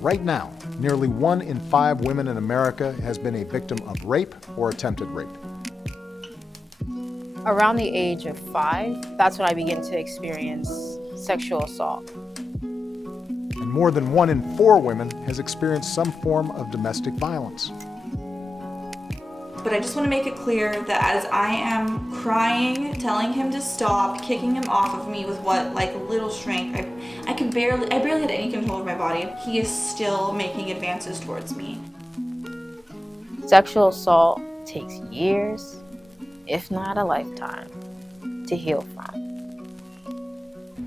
Right now, nearly 1 in 5 women in America has been a victim of rape or attempted rape. Around the age of 5, that's when I began to experience sexual assault. And more than 1 in 4 women has experienced some form of domestic violence. But I just want to make it clear that as I am crying, telling him to stop, kicking him off of me with what, like, little strength, I barely had any control of my body, he is still making advances towards me. Sexual assault takes years, if not a lifetime, to heal from.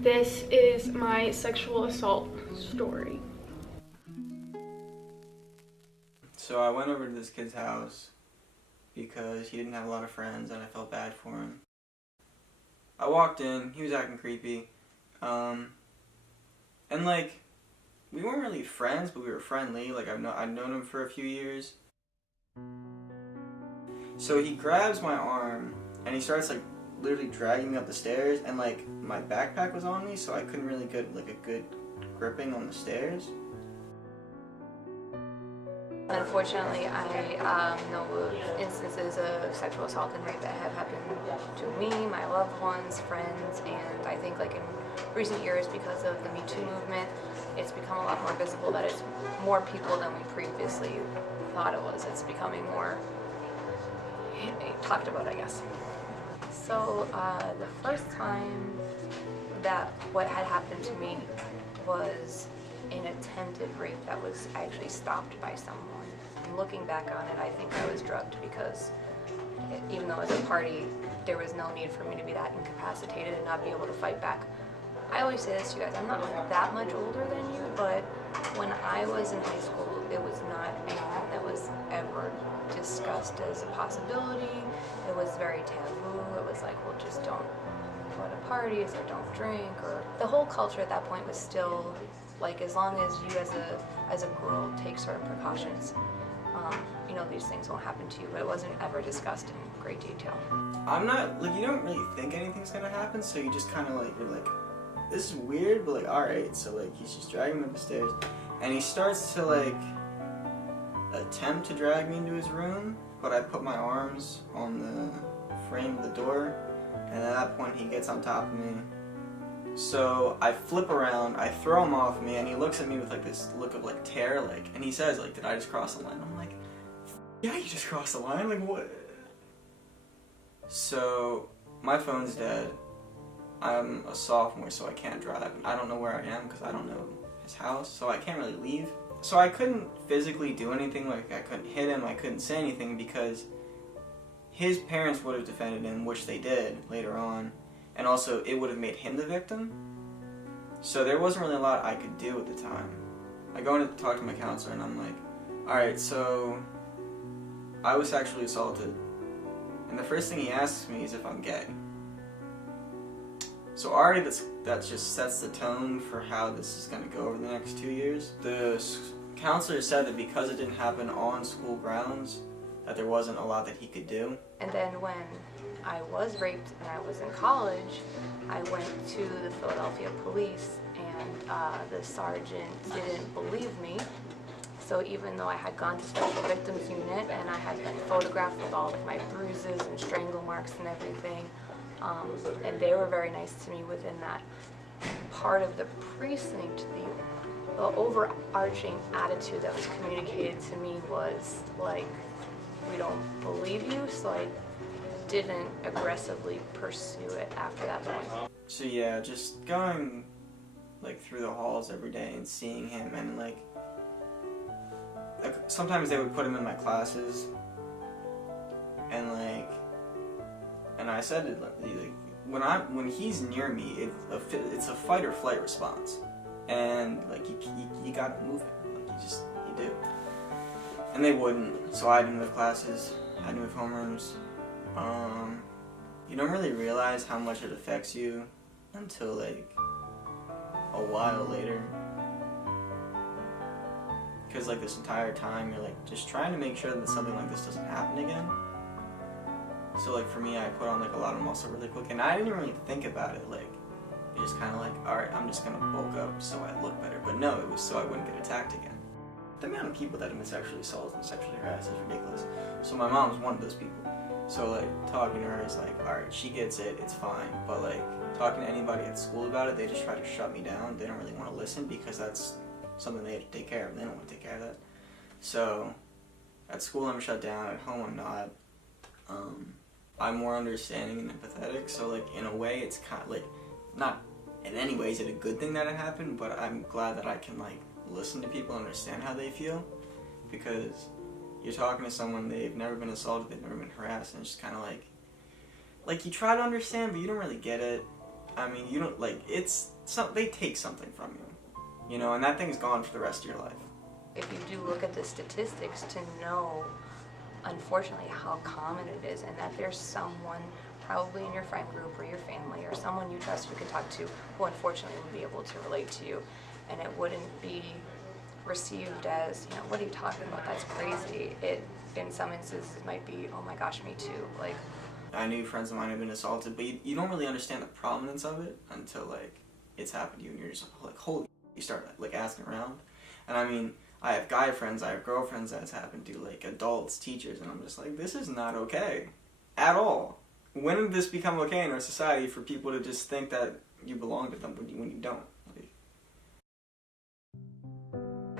This is my sexual assault story. So I went over to this kid's house because he didn't have a lot of friends and I felt bad for him. I walked in, he was acting creepy, and like, we weren't really friends, but we were friendly. Like, I'd known him for a few years. So he grabs my arm and he starts like literally dragging me up the stairs, and like my backpack was on me, so I couldn't really get like a good gripping on the stairs. Unfortunately, I know of instances of sexual assault and rape that have happened to me, my loved ones, friends, and I think like in recent years, because of the Me Too movement, it's become a lot more visible that it's more people than we previously thought it was. It's becoming more talked about, I guess. So the first time that what had happened to me was an attempted rape that was actually stopped by someone. And looking back on it, I think I was drugged because even though as a party, there was no need for me to be that incapacitated and not be able to fight back. I always say this to you guys, I'm not that much older than you, but when I was in high school, it was not anything that was ever discussed as a possibility. It was very taboo. It was like, well, just don't go to parties or don't drink, or the whole culture at that point was still like, as long as you as a girl take certain precautions, you know, these things won't happen to you, but it wasn't ever discussed in great detail. I'm not, like, you don't really think anything's gonna happen, so you just kind of like, you're like, this is weird, but like, alright. So like, he's just dragging me up the stairs, and he starts to like attempt to drag me into his room, but I put my arms on the frame of the door, and at that point he gets on top of me. So I flip around, I throw him off me, and he looks at me with like this look of like terror, like, and he says like, did I just cross the line? I'm like, yeah, you just crossed the line, like what? So my phone's dead. I'm a sophomore, so I can't drive. I don't know where I am because I don't know his house, so I can't really leave. So I couldn't physically do anything, like I couldn't hit him, I couldn't say anything because his parents would have defended him, which they did later on. And also, it would have made him the victim. So there wasn't really a lot I could do at the time. I go in to talk to my counselor and I'm like, alright, so I was sexually assaulted. And the first thing he asks me is if I'm gay. So already that just sets the tone for how this is going to go over the next 2 years. The counselor said that because it didn't happen on school grounds, that there wasn't a lot that he could do. And then when I was raped and I was in college, I went to the Philadelphia police and the sergeant didn't believe me. So even though I had gone to Special Victims Unit and I had been photographed with all of my bruises and strangle marks and everything, and they were very nice to me within that part of the precinct, the overarching attitude that was communicated to me was like, we don't believe you, so I didn't aggressively pursue it after that point. So yeah, just going like through the halls every day and seeing him, and like sometimes they would put him in my classes, and I said it, like, when he's near me, it's a fight or flight response, and like you gotta move him, like you do. And they wouldn't, so I had to move classes, I had to move homerooms. You don't really realize how much it affects you until like a while later. Because like this entire time you're like just trying to make sure that something like this doesn't happen again. So like for me, I put on like a lot of muscle really quick, and I didn't really think about it. Like just kind of like, alright, I'm just gonna bulk up so I look better. But no, it was so I wouldn't get attacked again. The amount of people that have been sexually assaulted and sexually harassed is ridiculous. So my mom's one of those people. So like talking to her is like, alright, she gets it, it's fine. But like talking to anybody at school about it, they just try to shut me down. They don't really want to listen because that's something they have to take care of. They don't want to take care of that. So at school I'm shut down, at home I'm not. I'm more understanding and empathetic, so like in a way it's kind of like, not in any way is it a good thing that it happened, but I'm glad that I can like listen to people and understand how they feel, because you're talking to someone, they've never been assaulted, they've never been harassed, and it's just kind of like you try to understand, but you don't really get it. I mean, you don't, like, they take something from you, you know, and that thing's gone for the rest of your life. If you do look at the statistics to know, unfortunately, how common it is, and that there's someone probably in your friend group or your family or someone you trust you can talk to who unfortunately would be able to relate to you, and it wouldn't be received as, you know, what are you talking about, that's crazy. It, in some instances, it might be, oh my gosh, me too. Like, I knew friends of mine had been assaulted, but you don't really understand the prominence of it until like it's happened to you, and you're just like, holy, you start like asking around. And I mean, I have guy friends, I have girlfriends that's happened to, like adults, teachers, and I'm just like, this is not okay at all. When did this become okay in our society for people to just think that you belong to them when you don't? Like,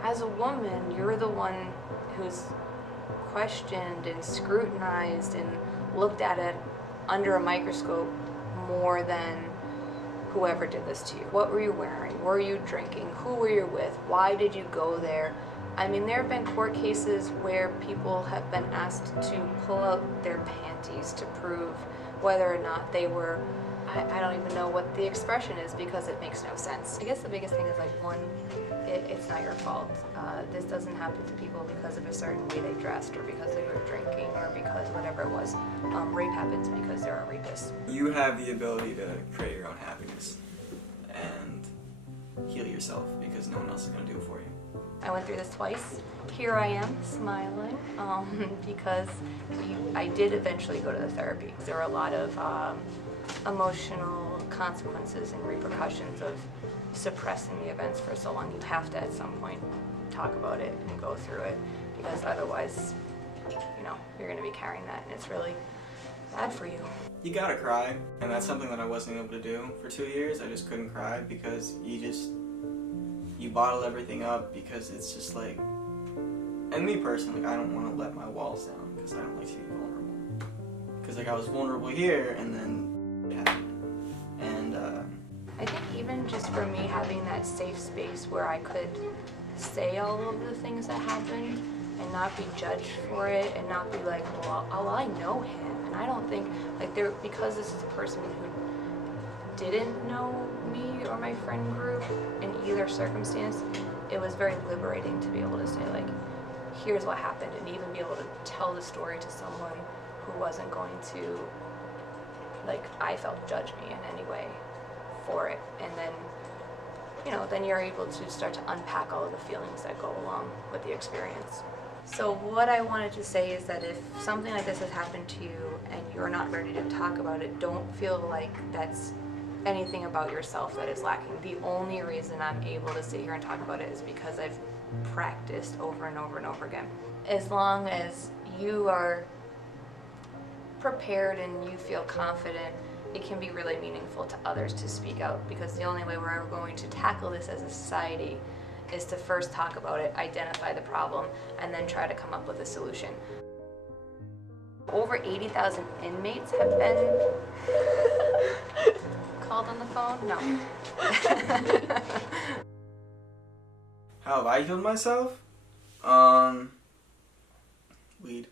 as a woman, you're the one who's questioned and scrutinized and looked at it under a microscope more than whoever did this to you. What were you wearing? Were you drinking? Who were you with? Why did you go there? I mean, there have been court cases where people have been asked to pull out their panties to prove whether or not they were, I don't even know what the expression is because it makes no sense. I guess the biggest thing is like, one, it's not your fault. This doesn't happen to people because of a certain way they dressed or because they were drinking or because whatever it was. Rape happens because there are rapists. you have the ability to create your own happiness and heal yourself because no one else is going to do it for you. I went through this twice. Here I am, smiling, because I did eventually go to the therapy. There were a lot of emotional consequences and repercussions of suppressing the events for so long. You have to, at some point, talk about it and go through it, because otherwise, you know, you're going to be carrying that, and it's really bad for you. You gotta cry, and that's something that I wasn't able to do for 2 years. I just couldn't cry because you bottle everything up because it's just like, and me personally, I don't want to let my walls down because I don't like to be vulnerable. Because like I was vulnerable here, and then it happened. And I think even just for me having that safe space where I could say all of the things that happened and not be judged for it and not be like, well, I know him. And I don't think, like, because this is a person who didn't know me or my friend group in either circumstance, it was very liberating to be able to say, like, here's what happened, and even be able to tell the story to someone who wasn't going to, like, I felt, judge me in any way for it. And then, you know, then you're able to start to unpack all of the feelings that go along with the experience. So what I wanted to say is that if something like this has happened to you and you're not ready to talk about it, don't feel like that's anything about yourself that is lacking. The only reason I'm able to sit here and talk about it is because I've practiced over and over and over again. As long as you are prepared and you feel confident, it can be really meaningful to others to speak out, because the only way we're ever going to tackle this as a society is to first talk about it, identify the problem, and then try to come up with a solution. Over 80,000 inmates have been called on the phone? No. how have I healed myself? Weed.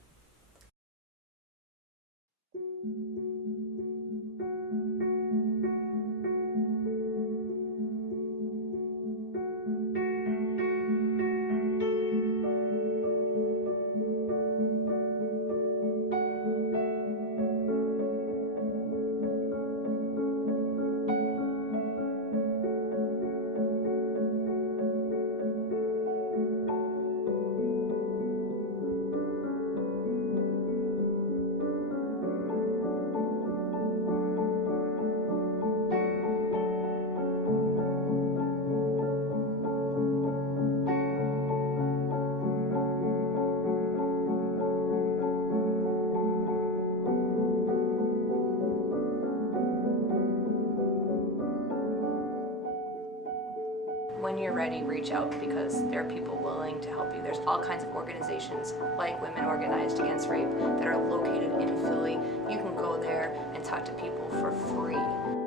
when you're ready, reach out, because there are people willing to help you. There's all kinds of organizations like Women Organized Against Rape that are located in Philly. You can go there and talk to people for free.